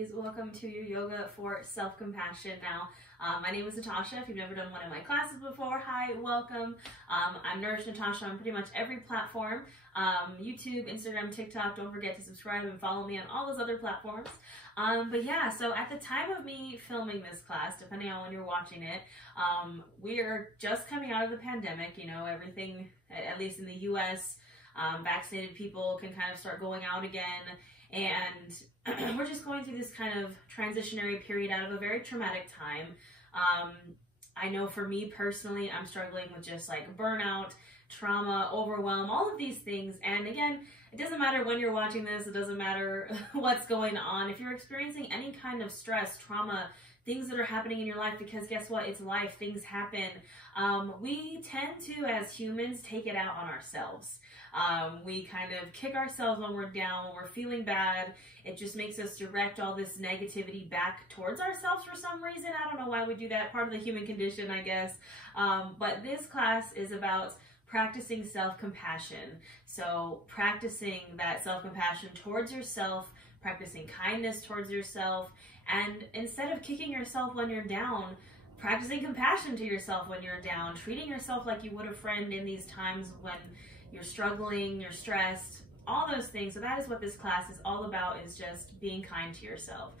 ladies. Welcome to your Yoga for Self-Compassion. Now, my name is Natasha. If you've never done one of my classes before, hi, welcome. I'm Nourished Natasha on pretty much every platform. YouTube, Instagram, TikTok. Don't forget to subscribe and follow me on all those other platforms. But yeah, so at the time of me filming this class, depending on when you're watching it, we are just coming out of the pandemic. You know, everything, at least in the US, vaccinated people can kind of start going out again, and we're just going through this kind of transitionary period out of a very traumatic time. I know for me personally, I'm struggling with just like burnout, trauma, overwhelm, all of these things. And again, it doesn't matter when you're watching this, it doesn't matter what's going on. If you're experiencing any kind of stress, trauma, things that are happening in your life, because guess what? It's life, things happen. We tend to, as humans, take it out on ourselves. We kind of kick ourselves when we're down, when we're feeling bad. It just makes us direct all this negativity back towards ourselves for some reason. I don't know why we do that. Part of the human condition, I guess. But this class is about practicing self-compassion. So practicing that self-compassion towards yourself, practicing kindness towards yourself, and instead of kicking yourself when you're down, practicing compassion to yourself when you're down, treating yourself like you would a friend in these times when you're struggling, you're stressed, all those things. So that is what this class is all about, is just being kind to yourself.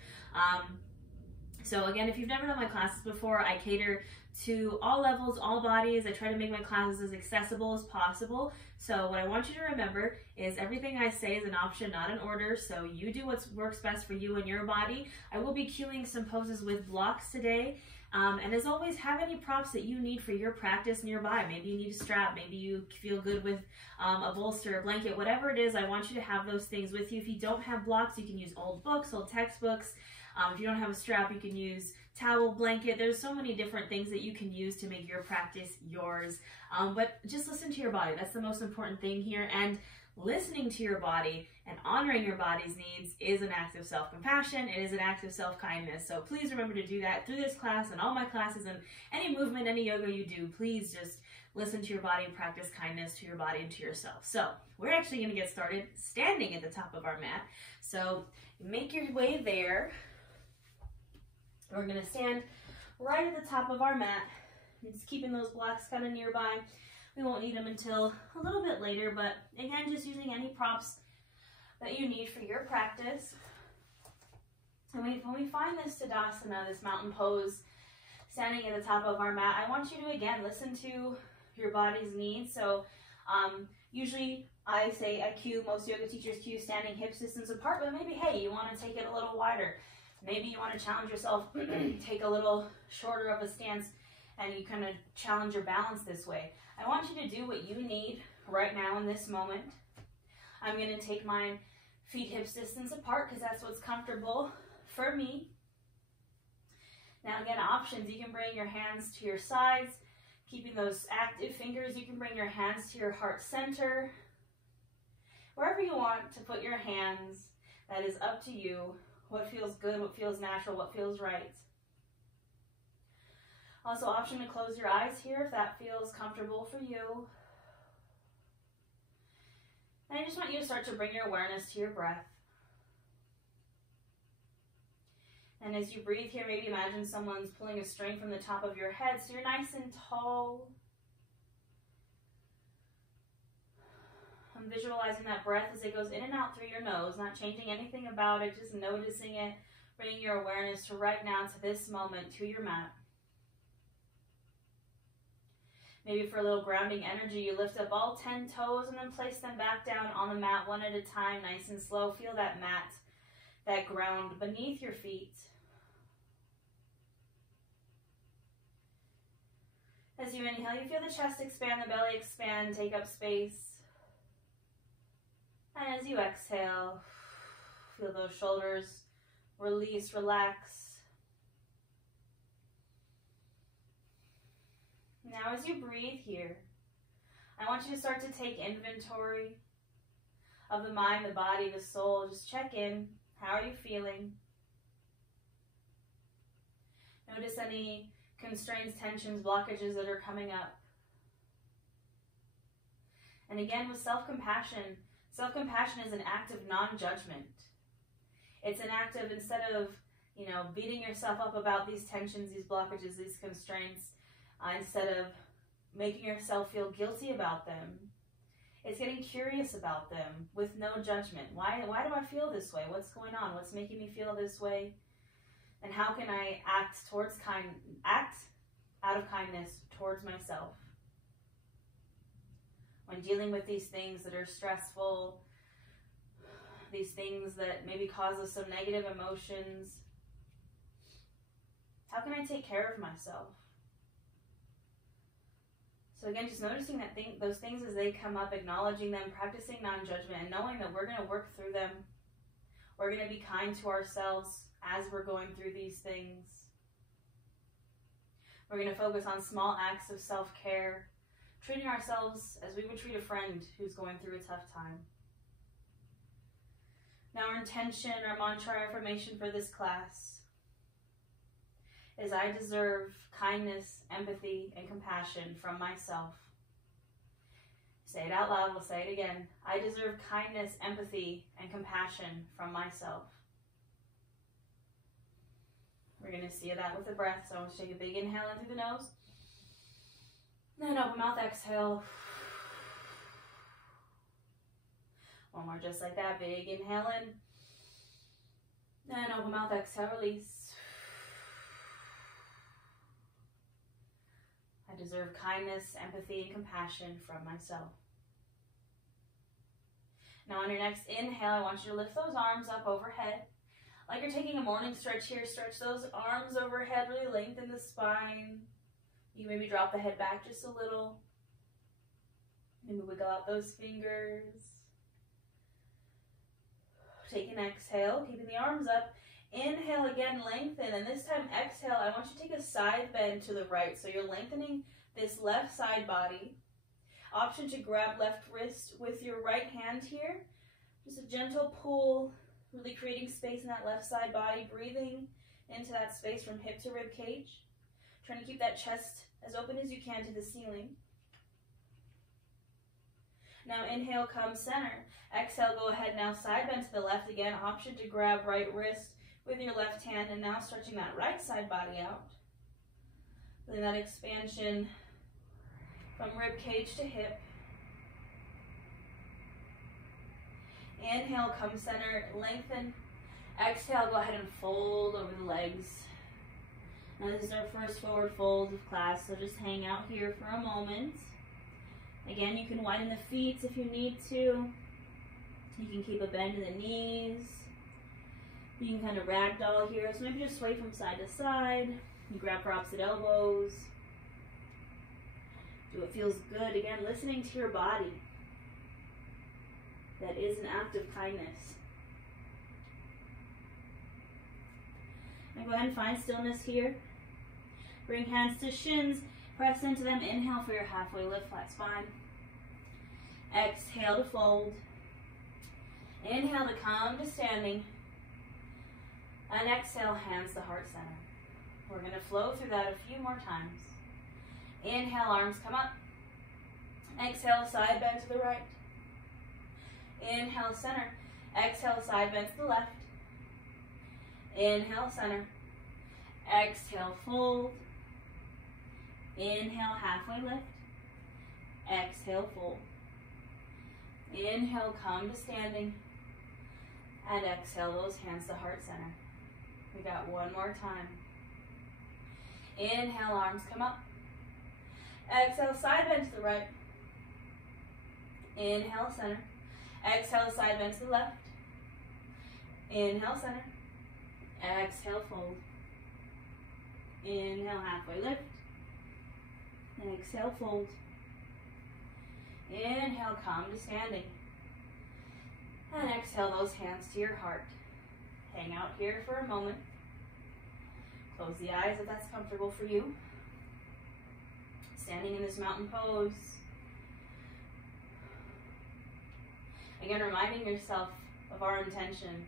So again, if you've never done my classes before, I cater to all levels, all bodies. I try to make my classes as accessible as possible. So what I want you to remember is everything I say is an option, not an order. So you do what works best for you and your body. I will be cueing some poses with blocks today. And as always, have any props that you need for your practice nearby. Maybe you need a strap, maybe you feel good with a bolster, a blanket, whatever it is. I want you to have those things with you. If you don't have blocks, you can use old books, old textbooks. If you don't have a strap, you can use towel, blanket. There's so many different things that you can use to make your practice yours. But just listen to your body. That's the most important thing here. And listening to your body and honoring your body's needs is an act of self-compassion. It is an act of self-kindness. So please remember to do that through this class and all my classes and any movement, any yoga you do. Please just listen to your body and practice kindness to your body and to yourself. So we're actually going to get started standing at the top of our mat. So make your way there. We're going to stand right at the top of our mat, just keeping those blocks kind of nearby. We won't need them until a little bit later, but again, just using any props that you need for your practice. And when we find this Savasana, this mountain pose, standing at the top of our mat, I want you to, again, listen to your body's needs. So usually I cue, most yoga teachers cue standing hips distance apart, but maybe, hey, you want to take it a little wider. Maybe you want to challenge yourself, take a little shorter of a stance, and you kind of challenge your balance this way. I want you to do what you need right now in this moment. I'm going to take mine feet hips distance apart because that's what's comfortable for me. Now again, options. You can bring your hands to your sides, keeping those active fingers. You can bring your hands to your heart center. Wherever you want to put your hands, that is up to you. What feels good, what feels natural, what feels right. Also, option to close your eyes here if that feels comfortable for you. And I just want you to start to bring your awareness to your breath. And as you breathe here, maybe imagine someone's pulling a string from the top of your head so you're nice and tall. I'm visualizing that breath as it goes in and out through your nose, not changing anything about it, just noticing it, bringing your awareness to right now, to this moment, to your mat. Maybe for a little grounding energy, you lift up all 10 toes and then place them back down on the mat one at a time, nice and slow. Feel that mat, that ground beneath your feet. As you inhale, you feel the chest expand, the belly expand, take up space. And as you exhale, feel those shoulders release, relax. Now as you breathe here, I want you to start to take inventory of the mind, the body, the soul. Just check in. How are you feeling? Notice any constraints, tensions, blockages that are coming up. And again, with self-compassion, self-compassion is an act of non-judgment. It's an act of, instead of, you know, beating yourself up about these tensions, these blockages, these constraints, instead of making yourself feel guilty about them, it's getting curious about them with no judgment. Why do I feel this way? What's going on? What's making me feel this way? And how can I act out of kindness towards myself when dealing with these things that are stressful, these things that maybe cause us some negative emotions? How can I take care of myself? So again, just noticing that those things as they come up, acknowledging them, practicing non-judgment, and knowing that we're going to work through them. We're going to be kind to ourselves as we're going through these things. We're going to focus on small acts of self-care, treating ourselves as we would treat a friend who's going through a tough time. Now our intention, our mantra, our affirmation for this class is I deserve kindness, empathy, and compassion from myself. Say it out loud, we'll say it again. I deserve kindness, empathy, and compassion from myself. We're going to see that with the breath. So I want you to take a big inhale in through the nose. Then open mouth, exhale. One more just like that. Big inhale in. Then open mouth, exhale, release. I deserve kindness, empathy, and compassion from myself. Now on your next inhale, I want you to lift those arms up overhead. Like you're taking a morning stretch here. Stretch those arms overhead, really lengthen the spine. You maybe drop the head back just a little. Maybe wiggle out those fingers. Take an exhale, keeping the arms up. Inhale again, lengthen, and this time exhale, I want you to take a side bend to the right. So you're lengthening this left side body. Option to grab left wrist with your right hand here. Just a gentle pull, really creating space in that left side body, breathing into that space from hip to rib cage. Trying to keep that chest as open as you can to the ceiling. Now inhale, come center. Exhale, go ahead now, side bend to the left again. Option to grab right wrist with your left hand, and now stretching that right side body out. Feeling that expansion from rib cage to hip. Inhale, come center, lengthen. Exhale, go ahead and fold over the legs. Now this is our first forward fold of class, so just hang out here for a moment. Again, you can widen the feet if you need to. You can keep a bend in the knees. You can kind of ragdoll here, so maybe just sway from side to side. You grab for opposite elbows. Do what feels good. Again, listening to your body. That is an act of kindness. Now go ahead and find stillness here. Bring hands to shins. Press into them. Inhale for your halfway lift, flat spine. Exhale to fold. Inhale to come to standing. And exhale, hands to heart center. We're going to flow through that a few more times. Inhale, arms come up. Exhale, side bend to the right. Inhale, center. Exhale, side bend to the left. Inhale, center. Exhale, fold. Inhale, halfway lift. Exhale, fold. Inhale, come to standing. And exhale, those hands to heart center. We got one more time. Inhale, arms come up. Exhale, side bend to the right. Inhale, center. Exhale, side bend to the left. Inhale, center. Exhale, fold. Inhale, halfway lift. Exhale, fold. Inhale, come to standing. And exhale those hands to your heart. Hang out here for a moment. Close the eyes if that's comfortable for you. Standing in this mountain pose. Again, reminding yourself of our intention.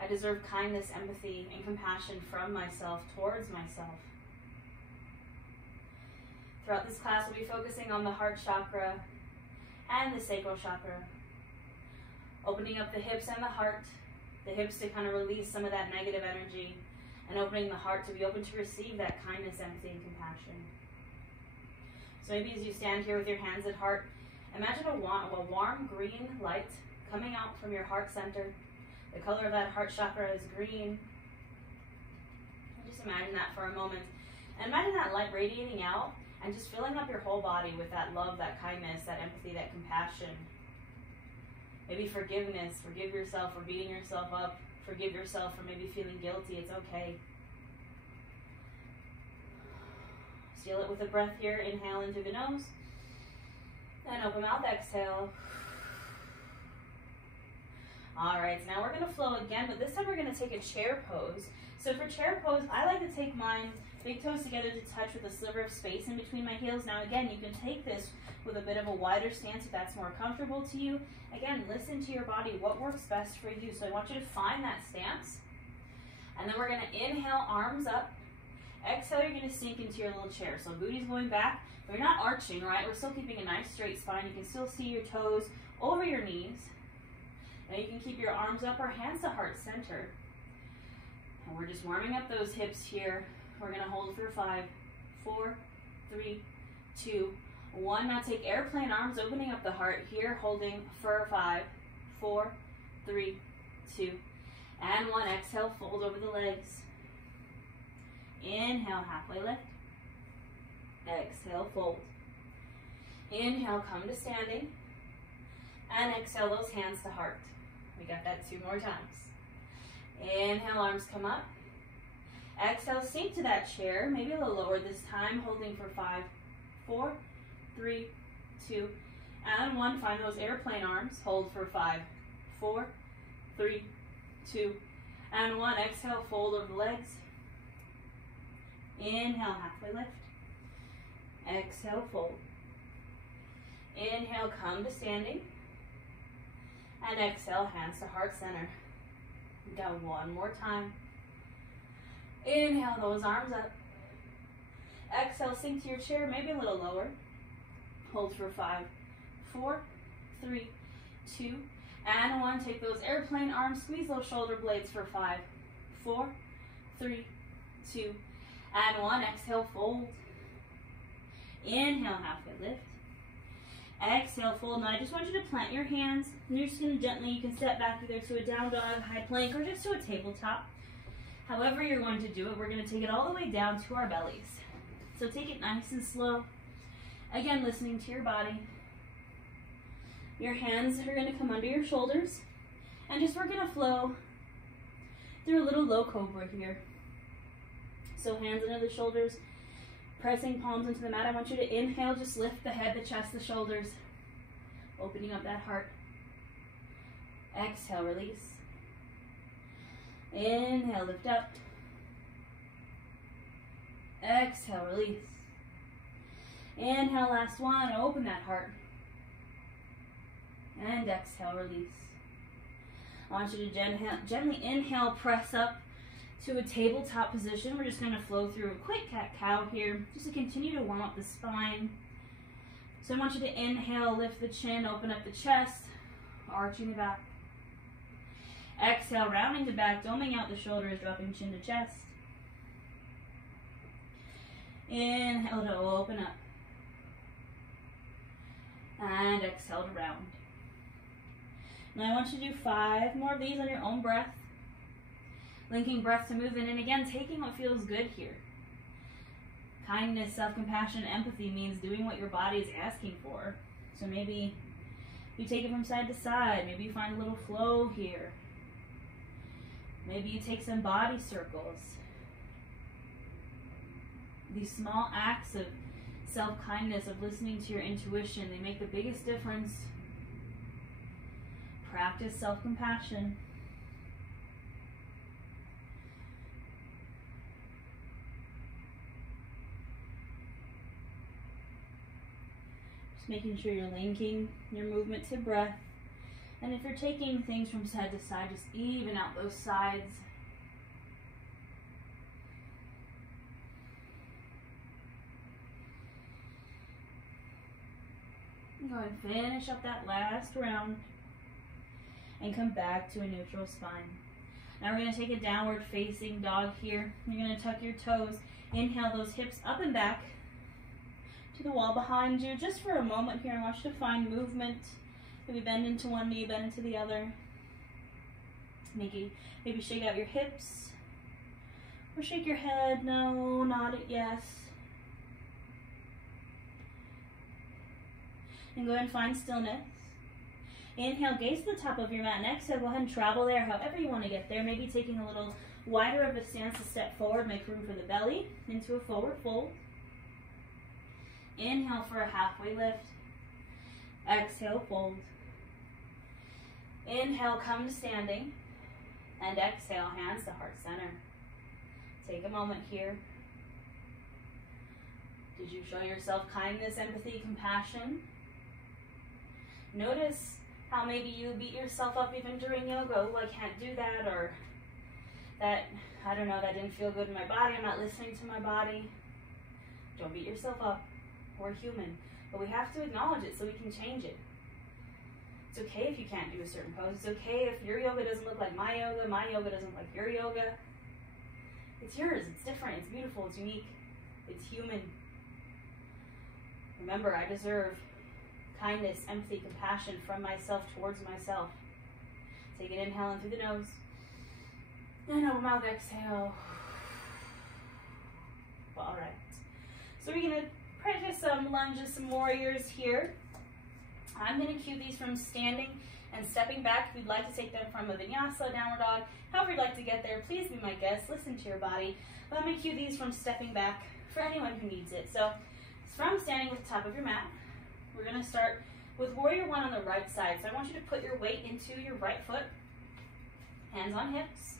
I deserve kindness, empathy, and compassion from myself towards myself. Throughout this class, we'll be focusing on the heart chakra and the sacral chakra. Opening up the hips and the heart, The hips to kind of release some of that negative energy, and opening the heart to be open to receive that kindness, empathy, and compassion. So maybe as you stand here with your hands at heart, imagine a warm green light coming out from your heart center. The color of that heart chakra is green. Just imagine that for a moment. And imagine that light radiating out and just filling up your whole body with that love, that kindness, that empathy, that compassion. Maybe forgiveness. Forgive yourself for beating yourself up. Forgive yourself for maybe feeling guilty. It's okay. Seal it with a breath here. Inhale into the nose. And open mouth, exhale. Alright, so now we're going to flow again, but this time we're going to take a chair pose. So for chair pose, I like to take my big toes together to touch with a sliver of space in between my heels. Now again, you can take this with a bit of a wider stance if that's more comfortable to you. Again, listen to your body, what works best for you. So I want you to find that stance. And then we're going to inhale, arms up. Exhale, you're going to sink into your little chair. So booty's going back, but you're not arching, right? We're still keeping a nice straight spine. You can still see your toes over your knees. Now you can keep your arms up or hands to heart center. And we're just warming up those hips here. We're going to hold for 5, 4, 3, 2, 1. Now take airplane arms, opening up the heart here, holding for 5, 4, 3, 2, and 1. Exhale, fold over the legs. Inhale, halfway lift. Exhale, fold. Inhale, come to standing. And exhale, those hands to heart. We got that 2 more times. Inhale, arms come up. Exhale, sink to that chair, maybe a little lower this time, holding for 5, 4, 3, 2, and 1. Find those airplane arms. Hold for 5, 4, 3, 2, and 1. Exhale, fold over the legs. Inhale, halfway lift. Exhale, fold. Inhale, come to standing. And exhale, hands to heart center. We got 1 more time. Inhale, those arms up. Exhale, sink to your chair, maybe a little lower. Hold for 5, 4, 3, 2, and 1. Take those airplane arms, squeeze those shoulder blades for 5, 4, 3, 2, and 1. Exhale, fold. Inhale, halfway lift. Exhale, fold. Now I just want you to plant your hands, and you're just going to gently, you can step back either to a down dog, high plank, or just to a tabletop. However you're going to do it, we're going to take it all the way down to our bellies. So take it nice and slow. Again, listening to your body. Your hands are going to come under your shoulders, and just we're going to flow through a little low cobra here. So hands under the shoulders, pressing palms into the mat. I want you to inhale, just lift the head, the chest, the shoulders, opening up that heart. Exhale, release. Inhale, lift up. Exhale, release. Inhale, last one, open that heart. And exhale, release. I want you to gently inhale, press up to a tabletop position. We're just going to flow through a quick cat-cow here, just to continue to warm up the spine. So I want you to inhale, lift the chin, open up the chest, arching the back. Exhale, rounding the back, doming out the shoulders, dropping chin to chest. Inhale to open up. And exhale to round. Now I want you to do 5 more of these on your own breath. Linking breath to movement, and again, taking what feels good here. Kindness, self-compassion, empathy means doing what your body is asking for. So maybe you take it from side to side. Maybe you find a little flow here. Maybe you take some body circles. These small acts of self-kindness, of listening to your intuition, they make the biggest difference. Practice self-compassion. Just making sure you're linking your movement to breath. And if you're taking things from side to side, just even out those sides. Go ahead and finish up that last round. And come back to a neutral spine. Now we're going to take a downward facing dog here. You're going to tuck your toes. Inhale those hips up and back to the wall behind you. Just for a moment here, I want you to find movement. Maybe bend into one knee, bend into the other. Maybe shake out your hips. Or shake your head. No, nod it yes. And go ahead and find stillness. Inhale, gaze to the top of your mat. And exhale, go ahead and travel there however you want to get there. Maybe taking a little wider of a stance to step forward, make room for the belly, into a forward fold. Inhale for a halfway lift. Exhale, fold. Inhale, come to standing. And exhale, hands to heart center. Take a moment here. Did you show yourself kindness, empathy, compassion? Notice how maybe you beat yourself up even during yoga. Oh, I can't do that, or that, I don't know, that didn't feel good in my body. I'm not listening to my body. Don't beat yourself up. We're human, but we have to acknowledge it so we can change it. It's okay if you can't do a certain pose. It's okay if your yoga doesn't look like my yoga doesn't look like your yoga. It's yours, it's different, it's beautiful, it's unique, it's human. Remember, I deserve kindness, empathy, compassion from myself towards myself. Take an inhale in through the nose. And over mouth, exhale. All right. So we're going to practice some lunges, some warriors here. I'm going to cue these from standing and stepping back. If you'd like to take them from a vinyasa, downward dog, however you'd like to get there, please be my guest. Listen to your body. But I'm going to cue these from stepping back for anyone who needs it. So from standing with the top of your mat, we're going to start with warrior one on the right side. So I want you to put your weight into your right foot, hands on hips.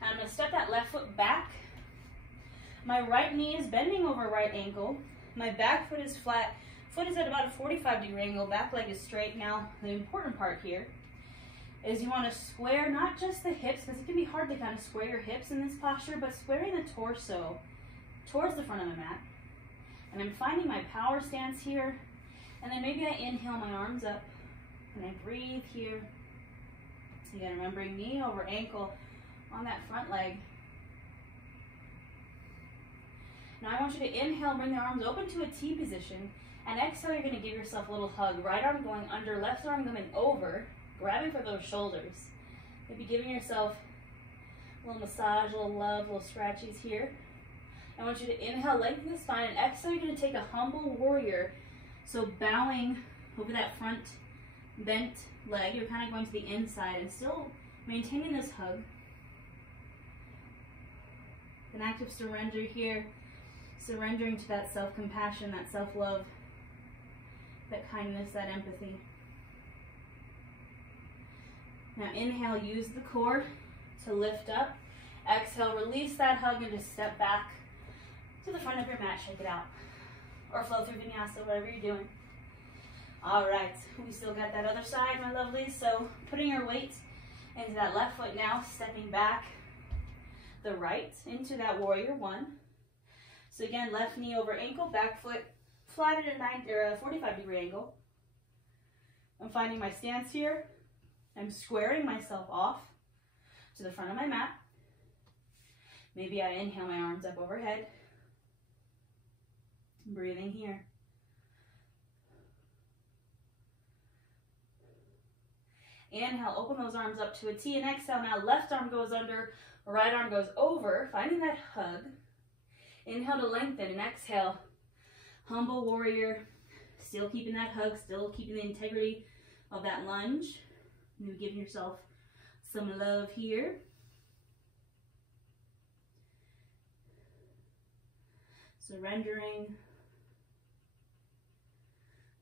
And I'm going to step that left foot back. My right knee is bending over right ankle. My back foot is flat. Foot is at about a 45-degree angle. Back leg is straight. Now, the important part here is you want to square not just the hips, because it can be hard to kind of square your hips in this posture, but squaring the torso towards the front of the mat. And I'm finding my power stance here. And then maybe I inhale my arms up and I breathe here. Again, remembering knee over ankle on that front leg. Now I want you to inhale, bring the arms open to a T position, and exhale, you're going to give yourself a little hug. Right arm going under, left arm coming over, grabbing for those shoulders. Maybe giving yourself a little massage, a little love, a little scratchies here. I want you to inhale, lengthen the spine, and exhale, you're going to take a humble warrior. So bowing over that front bent leg, you're kind of going to the inside and still maintaining this hug. An act of surrender here, surrendering to that self-compassion, that self-love, that kindness, that empathy. Now inhale, use the core to lift up. Exhale, release that hug and just step back to the front of your mat, shake it out. Or flow through vinyasa, whatever you're doing. All right, we still got that other side, my lovelies. So putting your weight into that left foot now, stepping back the right into that warrior one. So again, left knee over ankle, back foot flat at a 45-degree angle. I'm finding my stance here. I'm squaring myself off to the front of my mat. Maybe I inhale my arms up overhead. Breathing here. Inhale, open those arms up to a T, and exhale. Now left arm goes under, right arm goes over, finding that hug. Inhale to lengthen, and exhale, humble warrior, still keeping that hug, still keeping the integrity of that lunge. Maybe giving yourself some love here. Surrendering.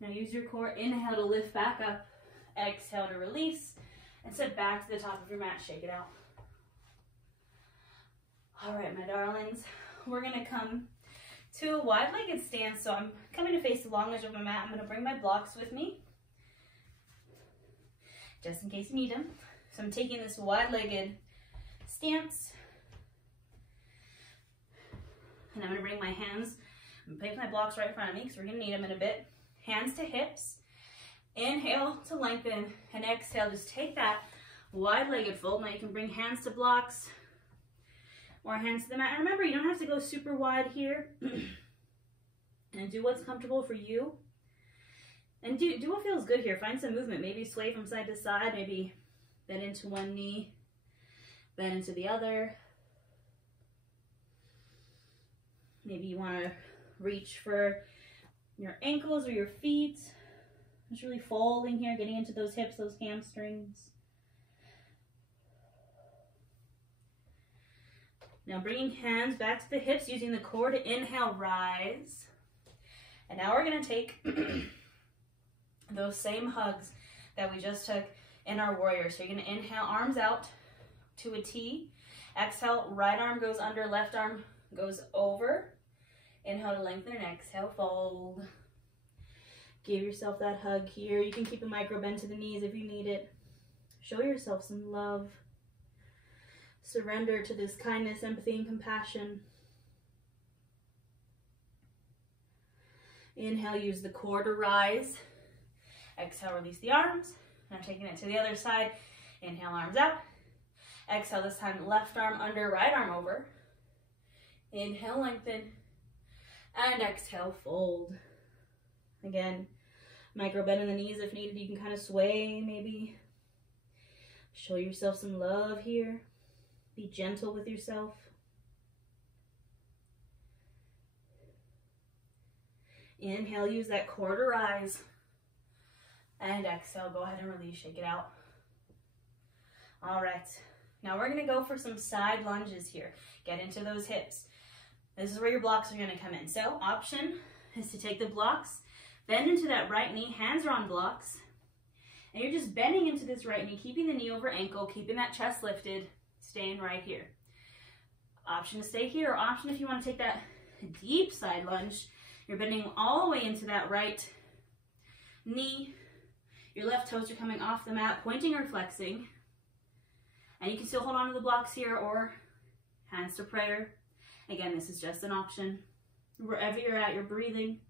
Now use your core. Inhale to lift back up. Exhale to release. And sit back to the top of your mat. Shake it out. All right, my darlings. We're going to come to a wide-legged stance. So I'm coming to face the long edge of my mat. I'm going to bring my blocks with me, just in case you need them. So I'm taking this wide-legged stance. And I'm going to bring my hands, I'm going to place my blocks right in front of me because we're going to need them in a bit. Hands to hips. Inhale to lengthen, and exhale. Just take that wide-legged fold. Now you can bring hands to blocks or hands to the mat. And remember, you don't have to go super wide here. And do what's comfortable for you. And do what feels good here. Find some movement. Maybe sway from side to side. Maybe bend into one knee, bend into the other. Maybe you want to reach for your ankles or your feet. Just really folding here, getting into those hips, those hamstrings. Now bringing hands back to the hips, using the core to inhale, rise. And now we're going to take those same hugs that we just took in our warrior. So you're going to inhale, arms out to a T. Exhale, right arm goes under, left arm goes over. Inhale to lengthen and exhale, fold. Give yourself that hug here. You can keep a micro bend to the knees if you need it. Show yourself some love. Surrender to this kindness, empathy, and compassion. Inhale, use the core to rise. Exhale, release the arms. Now taking it to the other side. Inhale, arms out. Exhale, this time left arm under, right arm over. Inhale, lengthen. And exhale, fold. Again, micro bend in the knees if needed. You can kind of sway maybe. Show yourself some love here. Be gentle with yourself. Inhale, use that core to rise. And exhale, go ahead and release, shake it out. All right, now we're gonna go for some side lunges here. Get into those hips. This is where your blocks are gonna come in. So option is to take the blocks, bend into that right knee, hands are on blocks, and you're just bending into this right knee, keeping the knee over ankle, keeping that chest lifted, staying right here. Option to stay here, or option if you wanna take that deep side lunge, you're bending all the way into that right knee. Your left toes are coming off the mat, pointing or flexing. And you can still hold on to the blocks here or hands to prayer. Again, this is just an option. Wherever you're at, you're breathing.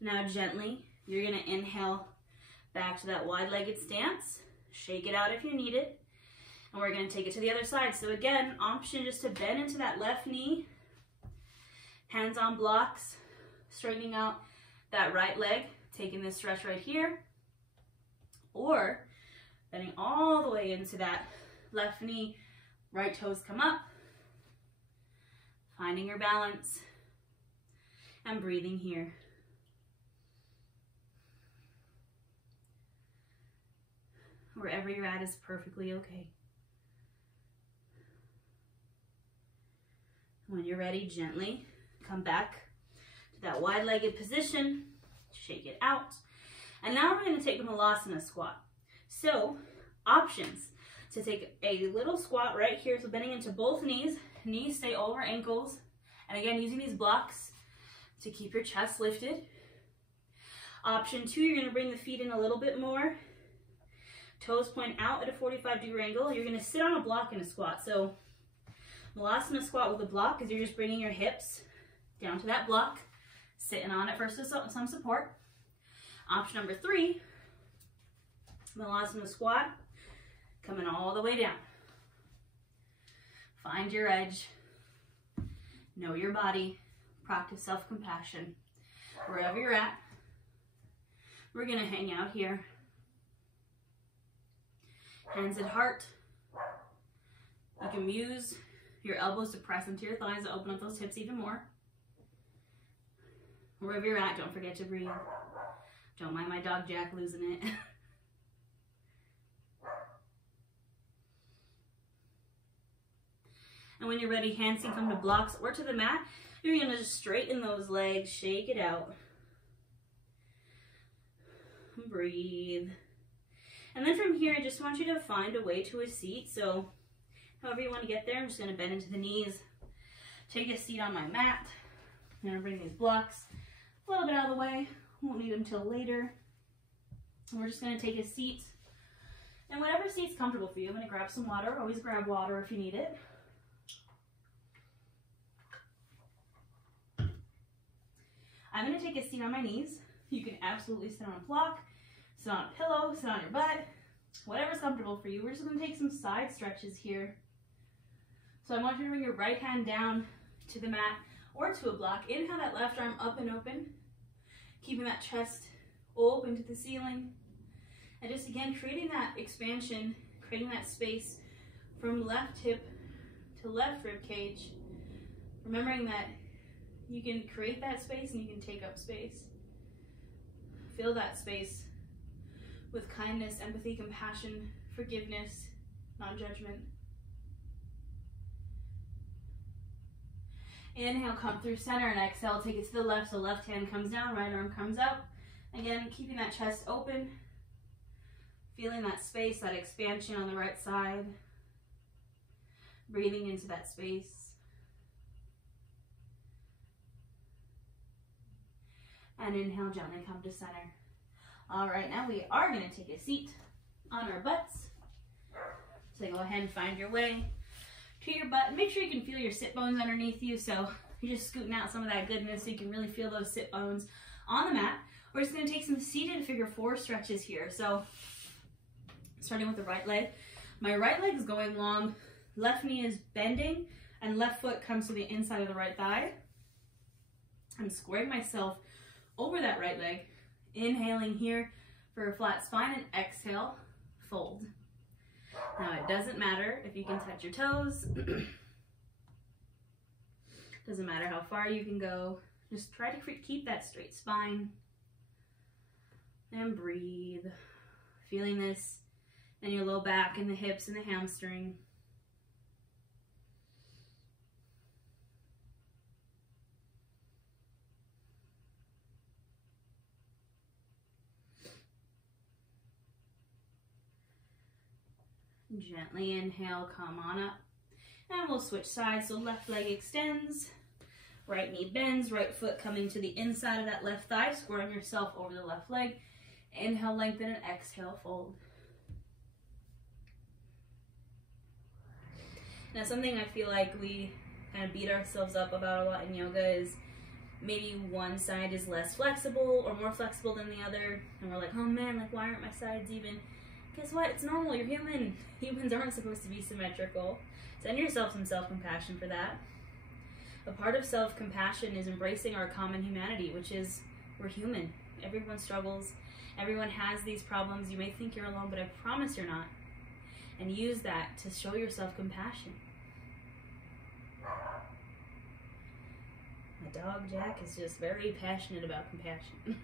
Now gently, you're gonna inhale back to that wide-legged stance. Shake it out if you need it. And we're gonna take it to the other side. So again, option just to bend into that left knee, hands on blocks, straightening out that right leg, taking this stretch right here, or bending all the way into that left knee, right toes come up, finding your balance, and breathing here. Wherever you're at is perfectly okay. When you're ready, gently come back to that wide-legged position, shake it out. And now we're going to take a Malasana squat. So, options to take a little squat right here, so bending into both knees, knees stay over ankles, and again, using these blocks to keep your chest lifted. Option 2, you're going to bring the feet in a little bit more, toes point out at a 45-degree angle. You're going to sit on a block in a squat. So, Malasana squat with a block is you're just bringing your hips down to that block, sitting on it for some support. Option number 3, Malasana squat, coming all the way down. Find your edge, know your body, practice self-compassion. Wherever you're at, we're gonna hang out here. Hands at heart. You can use your elbows to press into your thighs to open up those hips even more. Wherever you're at, don't forget to breathe. Don't mind my dog Jack losing it. And when you're ready, hands can come to blocks or to the mat. You're gonna just straighten those legs, shake it out. Breathe. And then from here, I just want you to find a way to a seat. So however you want to get there, I'm just going to bend into the knees, take a seat on my mat. I'm going to bring these blocks a little bit out of the way. Won't need them till later. And we're just going to take a seat. And whatever seat's comfortable for you, I'm going to grab some water. Always grab water if you need it. I'm gonna take a seat on my knees. You can absolutely sit on a block, sit on a pillow, sit on your butt, whatever's comfortable for you. We're just gonna take some side stretches here. So I want you to bring your right hand down to the mat or to a block. Inhale that left arm up and open, keeping that chest open to the ceiling. And just again, creating that expansion, creating that space from left hip to left rib cage. Remembering that you can create that space and you can take up space. Fill that space with kindness, empathy, compassion, forgiveness, non-judgment. Inhale, come through center, and exhale, take it to the left, so left hand comes down, right arm comes up. Again, keeping that chest open, feeling that space, that expansion on the right side, breathing into that space. And inhale, gently come to center. All right, now we are gonna take a seat on our butts. So go ahead and find your way to your butt. Make sure you can feel your sit bones underneath you, so you're just scooting out some of that goodness so you can really feel those sit bones on the mat. We're just gonna take some seated figure 4 stretches here. So starting with the right leg. My right leg is going long, left knee is bending, and left foot comes to the inside of the right thigh. I'm squaring myself over that right leg, inhaling here for a flat spine, and exhale, fold. Now it doesn't matter if you can touch your toes, doesn't matter how far you can go, just try to keep that straight spine, and breathe, feeling this in your low back and the hips and the hamstring. Gently inhale, come on up, and we'll switch sides. So left leg extends, right knee bends, right foot coming to the inside of that left thigh, squaring yourself over the left leg. Inhale, lengthen, and exhale, fold. Now something I feel like we kind of beat ourselves up about a lot in yoga is maybe one side is less flexible or more flexible than the other, and we're like, oh man, like why aren't my sides even? Guess what? It's normal. You're human. Humans aren't supposed to be symmetrical. Send yourself some self-compassion for that. A part of self-compassion is embracing our common humanity, which is we're human. Everyone struggles. Everyone has these problems. You may think you're alone, but I promise you're not. And use that to show yourself compassion. My dog, Jack, is just very passionate about compassion.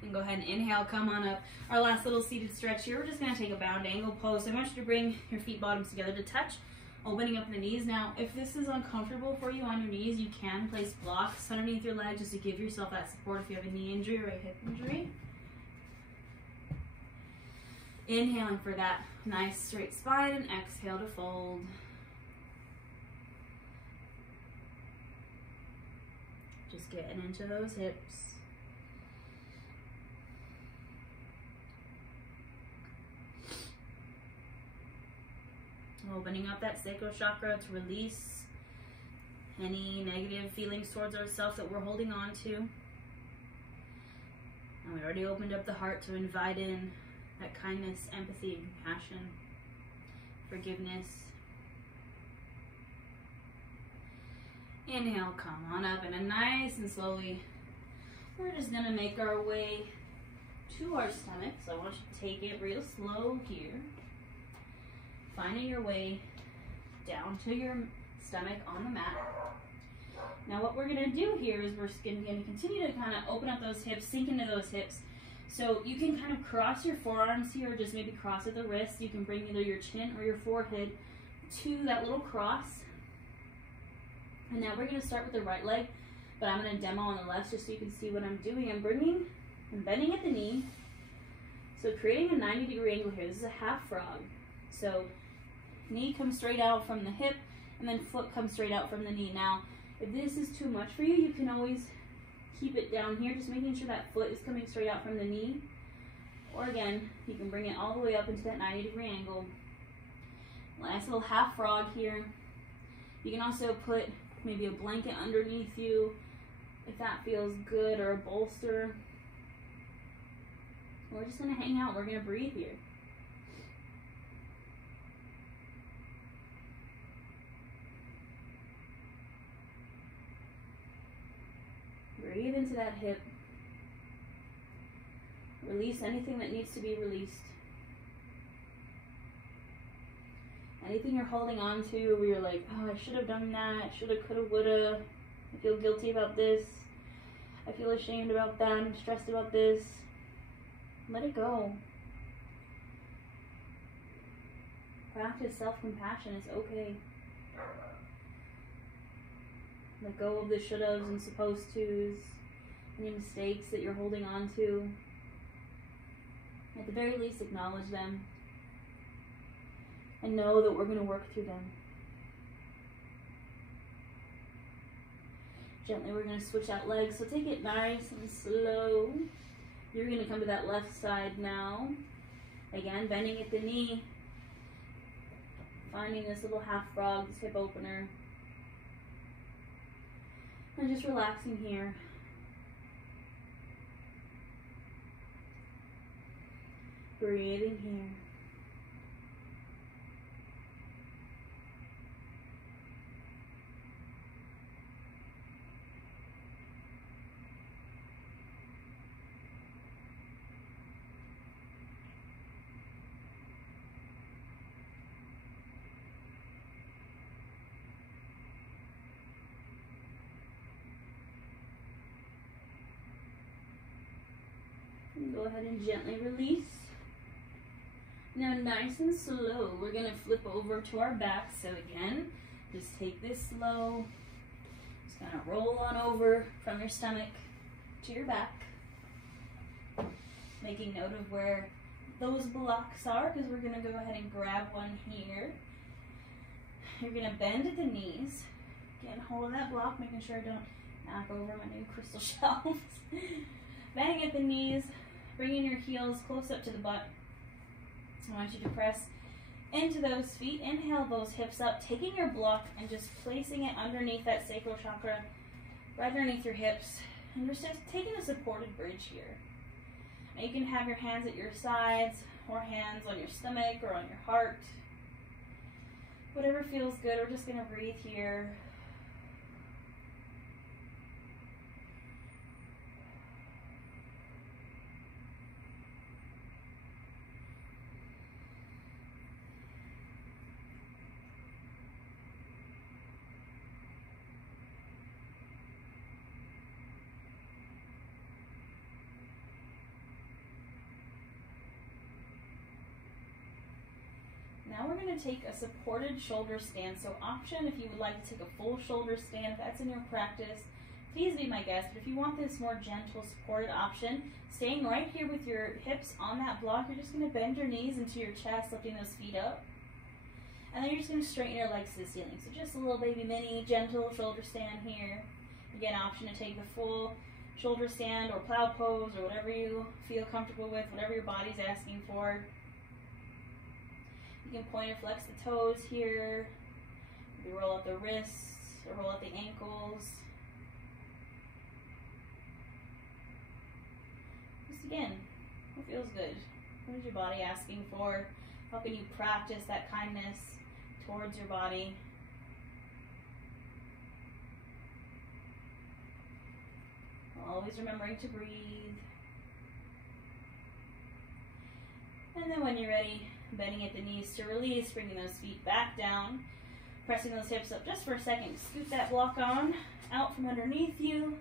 And go ahead and inhale, come on up. Our last little seated stretch here, we're just gonna take a bound angle pose. I want you to bring your feet bottoms together to touch, opening up the knees. Now, if this is uncomfortable for you on your knees, you can place blocks underneath your legs just to give yourself that support if you have a knee injury or a hip injury. Inhaling for that nice straight spine, and exhale to fold. Just getting into those hips. Opening up that sacral chakra to release any negative feelings towards ourselves that we're holding on to. And we already opened up the heart to invite in that kindness, empathy, and compassion, forgiveness. Inhale, come on up, and then nice and slowly, we're just gonna make our way to our stomach. So I want you to take it real slow here. Finding your way down to your stomach on the mat. Now what we're gonna do here is we're gonna continue to kind of open up those hips, sink into those hips. So you can kind of cross your forearms here, just maybe cross at the wrist. You can bring either your chin or your forehead to that little cross. And now we're gonna start with the right leg, but I'm gonna demo on the left just so you can see what I'm doing. I'm bending at the knee. So creating a 90-degree angle here. This is a half frog. So knee comes straight out from the hip, and then foot comes straight out from the knee. Now, if this is too much for you, you can always keep it down here, just making sure that foot is coming straight out from the knee. Or again, you can bring it all the way up into that 90-degree angle. Nice little half frog here. You can also put maybe a blanket underneath you, if that feels good, or a bolster. We're just going to hang out. We're going to breathe here. Breathe into that hip. Release anything that needs to be released. Anything you're holding on to where you're like, oh, I should have done that, shoulda, coulda, woulda. I feel guilty about this. I feel ashamed about that. I'm stressed about this. Let it go. Practice self-compassion. It's okay. Let go of the shouldas and supposed tos, any mistakes that you're holding on to. At the very least, acknowledge them. And know that we're going to work through them. Gently, we're going to switch out legs. So take it nice and slow. You're going to come to that left side now. Again, bending at the knee. Finding this little half frog, this hip opener. And just relaxing here. Breathing here. And go ahead and gently release. Now nice and slow, we're going to flip over to our back. So again, just take this slow. Just kind of roll on over from your stomach to your back. Making note of where those blocks are, because we're going to go ahead and grab one here. You're going to bend at the knees. Getting hold of that block, making sure I don't knock over my new crystal shelves. Bending at the knees, bringing your heels close up to the butt. I want you to press into those feet. Inhale those hips up, taking your block and just placing it underneath that sacral chakra, right underneath your hips. And you're just taking a supported bridge here. Now you can have your hands at your sides or hands on your stomach or on your heart. Whatever feels good. We're just going to breathe here. Now we're going to take a supported shoulder stand. So option if you would like to take a full shoulder stand, if that's in your practice, please be my guest. But if you want this more gentle supported option, staying right here with your hips on that block, you're just going to bend your knees into your chest, lifting those feet up. And then you're just going to straighten your legs to the ceiling. So just a little baby mini gentle shoulder stand here. Again, option to take the full shoulder stand or plow pose or whatever you feel comfortable with, whatever your body's asking for. You can point or flex the toes here. Maybe roll out the wrists or roll out the ankles. Just again, what feels good? What is your body asking for? How can you practice that kindness towards your body? Always remembering to breathe. And then when you're ready, bending at the knees to release, bringing those feet back down, pressing those hips up just for a second. Scoot that block on, out from underneath you.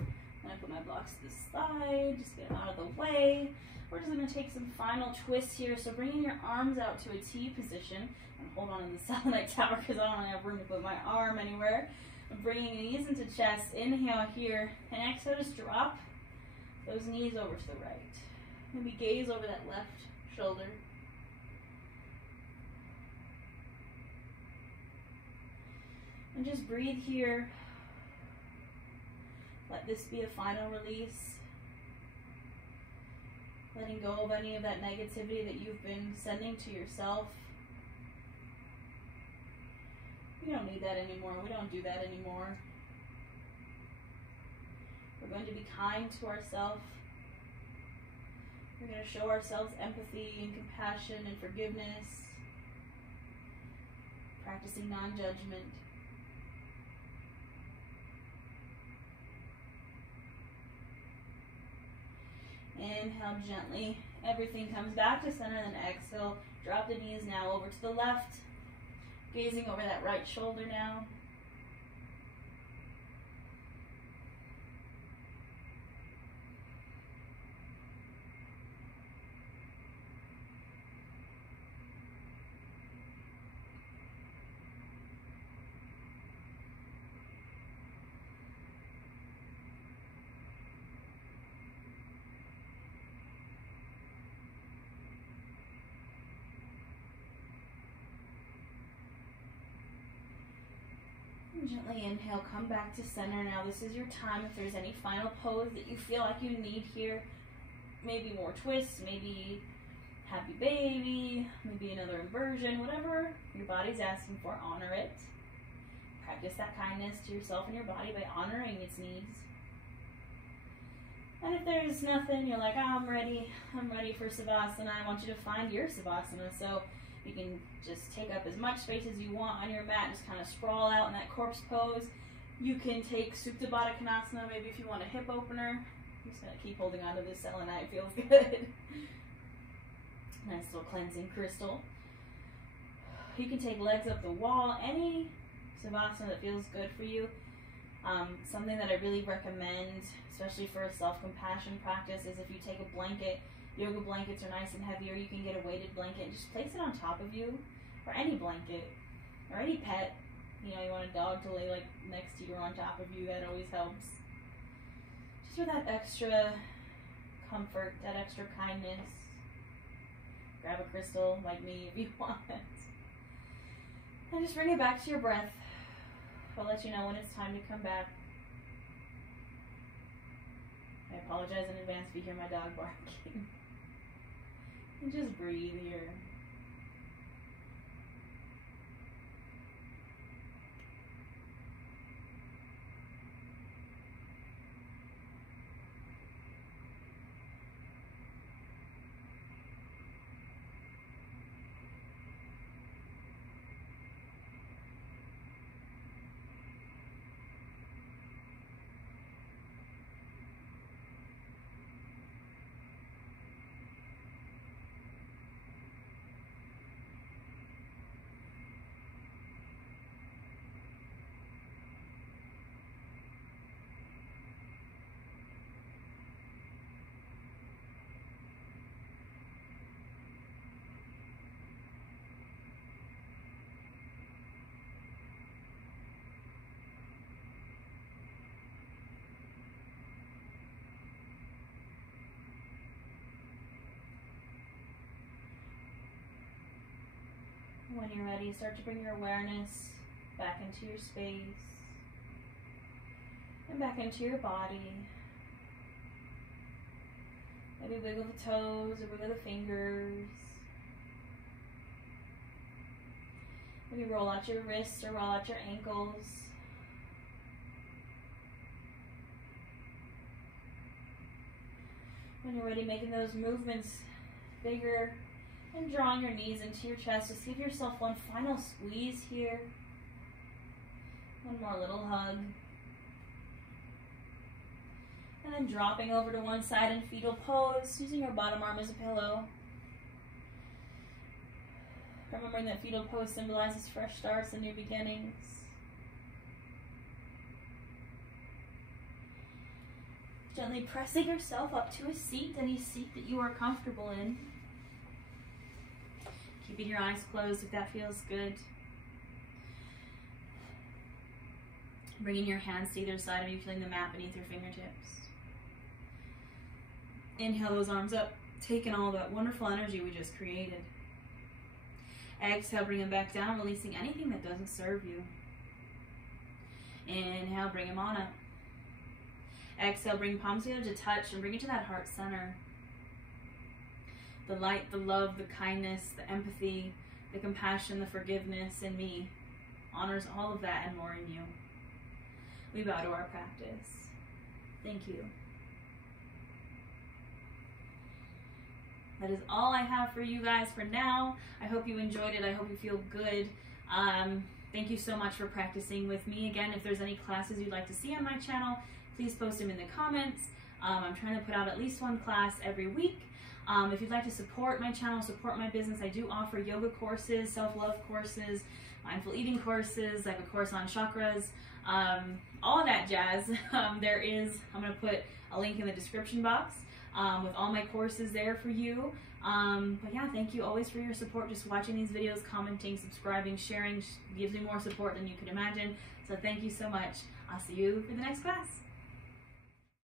I'm going to put my blocks to the side, just get them out of the way. We're just going to take some final twists here. So bringing your arms out to a T position, and hold on in the selenite tower because I don't have room to put my arm anywhere. I'm bringing knees into chest, inhale here, and exhale, just drop those knees over to the right. Maybe gaze over that left shoulder. And just breathe here. Let this be a final release. Letting go of any of that negativity that you've been sending to yourself. We don't need that anymore. We don't do that anymore. We're going to be kind to ourselves. We're going to show ourselves empathy and compassion and forgiveness. Practicing non-judgment. Inhale gently. Everything comes back to center, then exhale. Drop the knees now over to the left. Gazing over that right shoulder now. Gently inhale, come back to center. Now this is your time. If there's any final pose that you feel like you need here, maybe more twists, maybe happy baby, maybe another inversion, whatever your body's asking for, honor it. Practice that kindness to yourself and your body by honoring its needs. And if there's nothing, you're like, oh, I'm ready for Savasana, I want you to find your Savasana. So you can just take up as much space as you want on your mat, just kind of sprawl out in that corpse pose. You can take Supta Baddha Konasana, maybe if you want a hip opener. I'm just going to keep holding on to this selenite, it feels good. Nice little cleansing crystal. You can take legs up the wall, any Savasana that feels good for you. Something that I really recommend, especially for a self-compassion practice, is if you take a blanket. Yoga blankets are nice and heavy, or you can get a weighted blanket and just place it on top of you, or any blanket, or any pet. You know, you want a dog to lay like next to you or on top of you, that always helps. Just for that extra comfort, that extra kindness. Grab a crystal like me if you want. And just bring it back to your breath. I'll let you know when it's time to come back. I apologize in advance if you hear my dog barking. And just breathe here. When you're ready, start to bring your awareness back into your space and back into your body. Maybe wiggle the toes or wiggle the fingers. Maybe roll out your wrists or roll out your ankles. When you're ready, making those movements bigger and drawing your knees into your chest. Just give yourself one final squeeze here. One more little hug. And then dropping over to one side in fetal pose, using your bottom arm as a pillow. Remembering that fetal pose symbolizes fresh starts and new beginnings. Gently pressing yourself up to a seat, any seat that you are comfortable in. Keeping your eyes closed if that feels good. Bringing your hands to either side of you, feeling the mat beneath your fingertips. Inhale those arms up, taking all that wonderful energy we just created. Exhale, bring them back down, releasing anything that doesn't serve you. Inhale, bring them on up. Exhale, bring palms together to touch and bring it to that heart center. The light, the love, the kindness, the empathy, the compassion, the forgiveness in me. honors all of that and more in you. We bow to our practice. Thank you. That is all I have for you guys for now. I hope you enjoyed it. I hope you feel good. Thank you so much for practicing with me. Again, if there's any classes you'd like to see on my channel, please post them in the comments. I'm trying to put out at least one class every week. If you'd like to support my channel, support my business, I do offer yoga courses, self-love courses, mindful eating courses. I have a course on chakras, all of that jazz. I'm going to put a link in the description box with all my courses there for you. But yeah, thank you always for your support. Just watching these videos, commenting, subscribing, sharing gives me more support than you could imagine. So thank you so much. I'll see you for the next class.